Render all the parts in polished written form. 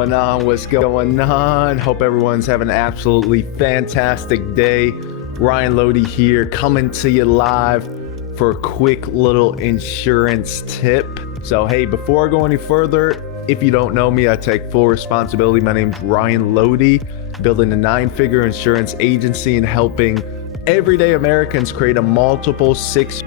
going on? What's going on? Hope everyone's having an absolutely fantastic day. Ryan Loede here, coming to you live for a quick little insurance tip. So hey, before I go any further, if you don't know me, I take full responsibility. My name's Ryan Loede, building a 9-figure insurance agency and helping everyday Americans create a multiple six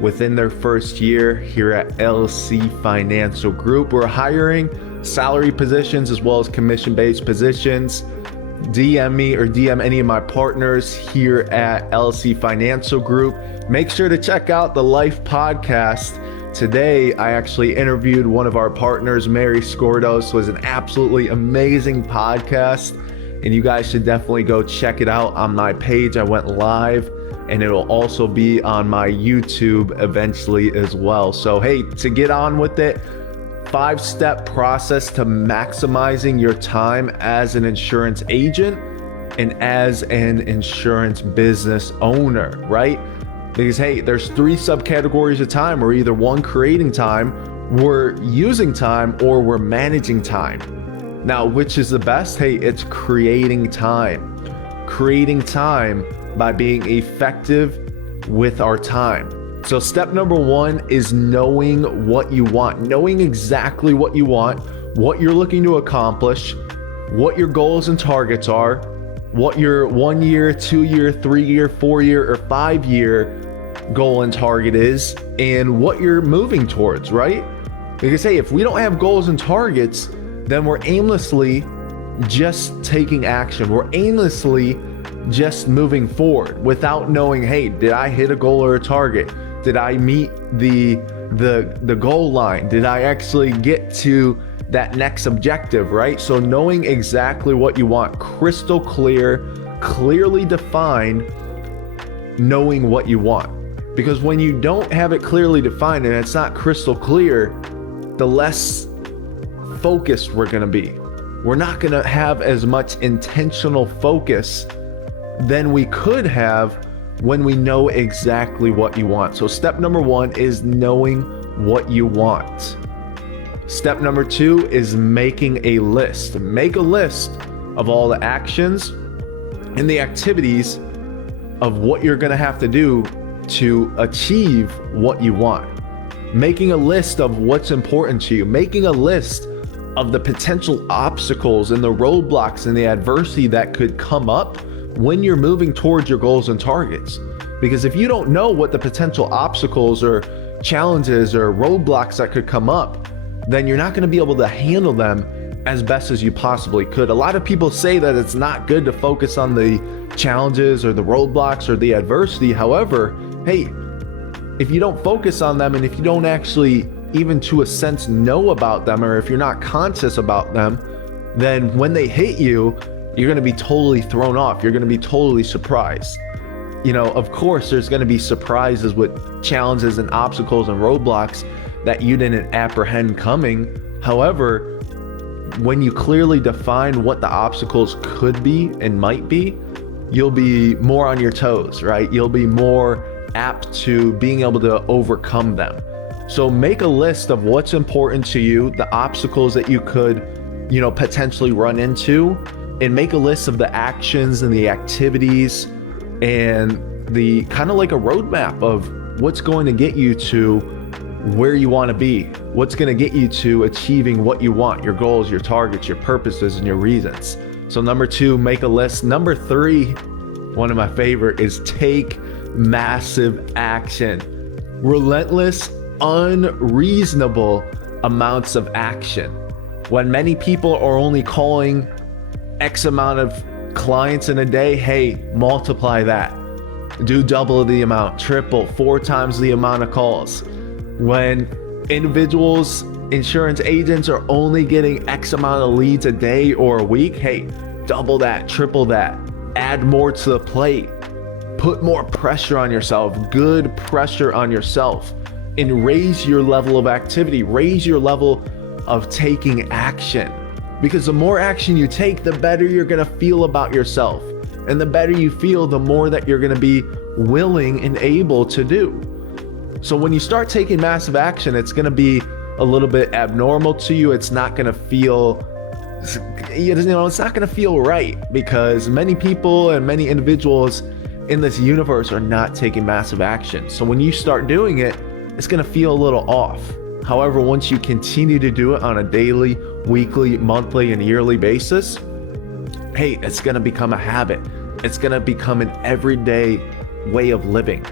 within their first year here at LC Financial Group. We're hiring salary positions as well as commission-based positions. DM me or DM any of my partners here at LC Financial Group. Make sure to check out the Life podcast. Today, I actually interviewed one of our partners, Mary Scordos. It was an absolutely amazing podcast, and you guys should definitely go check it out on my page. I went live, and it'll also be on my YouTube eventually as well. So hey, to get on with it, 5-step process to maximizing your time as an insurance agent and as an insurance business owner, right? Because hey, there's 3 subcategories of time. We're either one, creating time, we're using time, or we're managing time. Now, which is the best? Hey, it's creating time. Creating time by being effective with our time. So step number 1 is knowing what you want, knowing exactly what you want, what you're looking to accomplish, what your goals and targets are, what your 1 year, 2 year, 3 year, 4 year, or 5 year goal and target is, and what you're moving towards, right? Because hey, if we don't have goals and targets, then we're aimlessly just taking action. We're aimlessly just moving forward without knowing, hey, did I hit a goal or a target? Did I meet the goal line? Did I actually get to that next objective, right? So knowing exactly what you want, crystal clear, clearly defined, knowing what you want. Because when you don't have it clearly defined and it's not crystal clear, the less focused we're gonna be. We're not gonna have as much intentional focus than we could have when we know exactly what you want. So step number 1 is knowing what you want. Step number 2 is making a list. Make a list of all the actions and the activities of what you're gonna have to do to achieve what you want. Making a list of what's important to you. Making a list of the potential obstacles and the roadblocks and the adversity that could come up when you're moving towards your goals and targets. Because if you don't know what the potential obstacles or challenges or roadblocks that could come up, then you're not going to be able to handle them as best as you possibly could. A lot of people say that it's not good to focus on the challenges or the roadblocks or the adversity. However, hey, if you don't focus on them and if you don't actually even to a sense know about them, or if you're not conscious about them, then when they hit you, you're going to be totally thrown off. You're going to be totally surprised. You know, of course, there's going to be surprises with challenges and obstacles and roadblocks that you didn't apprehend coming. However, when you clearly define what the obstacles could be and might be, you'll be more on your toes, right? You'll be more apt to being able to overcome them. So make a list of what's important to you, the obstacles that you could, potentially run into, and make a list of the actions and the activities and the kind of like a roadmap of what's going to get you to where you want to be, what's going to get you to achieving what you want, your goals, your targets, your purposes, and your reasons. So number 2, make a list. Number 3, one of my favorite, is take massive action. Relentless, unreasonable amounts of action. When many people are only calling X amount of clients in a day, hey, multiply that. Do double the amount, triple, 4 times the amount of calls. When individuals, insurance agents are only getting X amount of leads a day or a week, hey, double that, triple that, add more to the plate, put more pressure on yourself, good pressure on yourself, and raise your level of activity, raise your level of taking action. Because the more action you take, the better you're gonna feel about yourself. And the better you feel, the more that you're gonna be willing and able to do. So when you start taking massive action, it's gonna be a little bit abnormal to you. It's not going to feel, it's not going to feel right, because many people and many individuals in this universe are not taking massive action. So when you start doing it, it's going to feel a little off. However, once you continue to do it on a daily, weekly, monthly, and yearly basis, hey, it's going to become a habit. It's going to become an everyday way of living.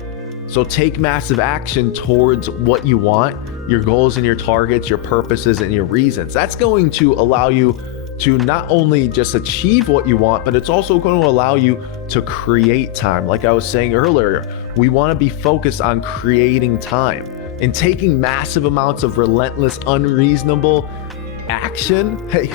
So take massive action towards what you want, your goals and your targets, your purposes and your reasons. That's going to allow you to not only just achieve what you want, but it's also going to allow you to create time. Like I was saying earlier, we want to be focused on creating time and taking massive amounts of relentless, unreasonable action. Hey,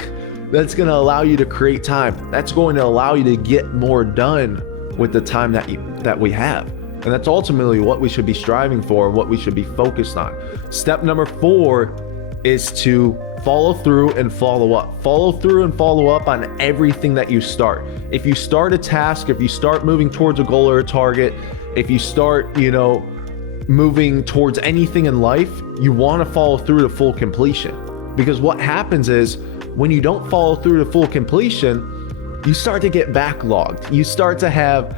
that's going to allow you to create time. That's going to allow you to get more done with the time that we have. And that's ultimately what we should be striving for, what we should be focused on. Step number 4 is to follow through and follow up. Follow through and follow up on everything that you start. If you start a task, if you start moving towards a goal or a target, if you start, moving towards anything in life, you want to follow through to full completion. Because what happens is when you don't follow through to full completion, you start to get backlogged. You start to have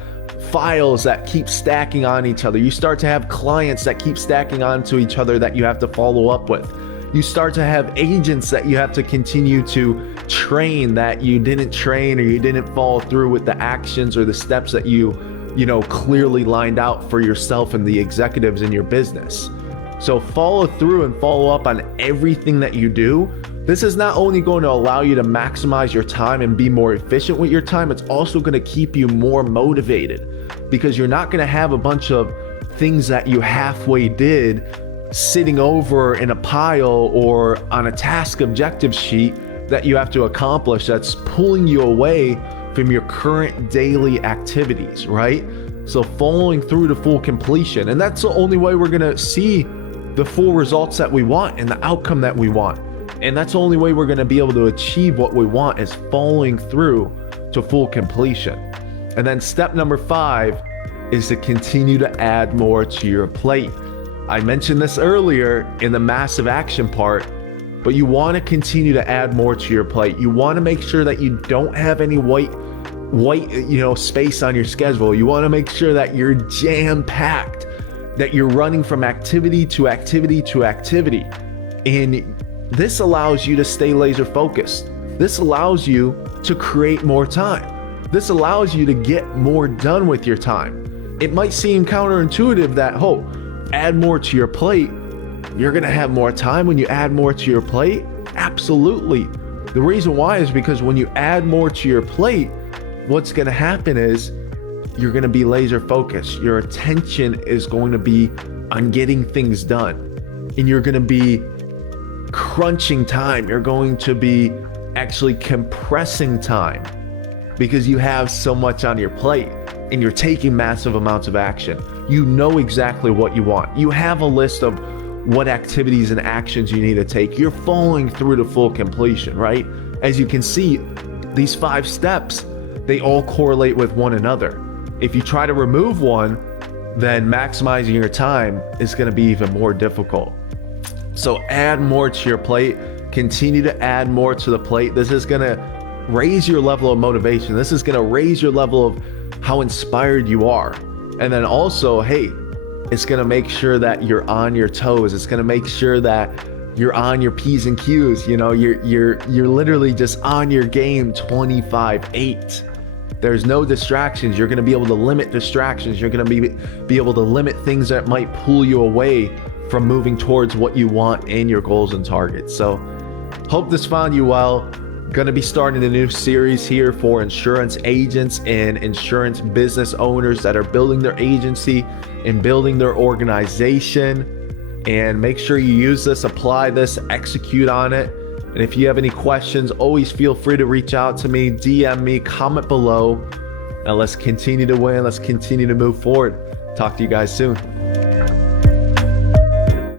files that keep stacking on each other. You start to have clients that keep stacking onto each other that you have to follow up with. You start to have agents that you have to continue to train that you didn't train, or you didn't follow through with the actions or the steps that you clearly lined out for yourself and the executives in your business. So follow through and follow up on everything that you do. This is not only going to allow you to maximize your time and be more efficient with your time, it's also going to keep you more motivated, because you're not going to have a bunch of things that you halfway did sitting over in a pile or on a task objective sheet that you have to accomplish that's pulling you away from your current daily activities, right? So following through to full completion. And that's the only way we're going to see the full results that we want and the outcome that we want. And that's the only way we're going to be able to achieve what we want, is following through to full completion. And then step number 5 is to continue to add more to your plate. I mentioned this earlier in the massive action part, but you want to continue to add more to your plate. You want to make sure that you don't have any white space on your schedule. You want to make sure that you're jam-packed, that you're running from activity to activity to activity. And this allows you to stay laser focused. This allows you to create more time. This allows you to get more done with your time. It might seem counterintuitive that, add more to your plate. You're going to have more time when you add more to your plate. Absolutely. The reason why is because when you add more to your plate, what's going to happen is you're going to be laser focused. Your attention is going to be on getting things done, and you're going to be crunching time. You're going to be actually compressing time because you have so much on your plate and you're taking massive amounts of action. You know exactly what you want. You have a list of what activities and actions you need to take. You're following through to full completion, right? As you can see, these 5 steps, they all correlate with one another. If you try to remove one, then maximizing your time is going to be even more difficult. So add more to your plate, continue to add more to the plate. This is going to raise your level of motivation. This is going to raise your level of how inspired you are. And then also, it's going to make sure that you're on your toes. It's going to make sure that you're on your P's and Q's. You're literally just on your game 25/8. There's no distractions. You're going to be able to limit distractions. You're going to be able to limit things that might pull you away from moving towards what you want and your goals and targets. So hope this found you well. Going to be starting a new series here for insurance agents and insurance business owners that are building their agency and building their organization. And make sure you use this, apply this, execute on it. And if you have any questions, always feel free to reach out to me, DM me, comment below. And let's continue to win. Let's continue to move forward. Talk to you guys soon.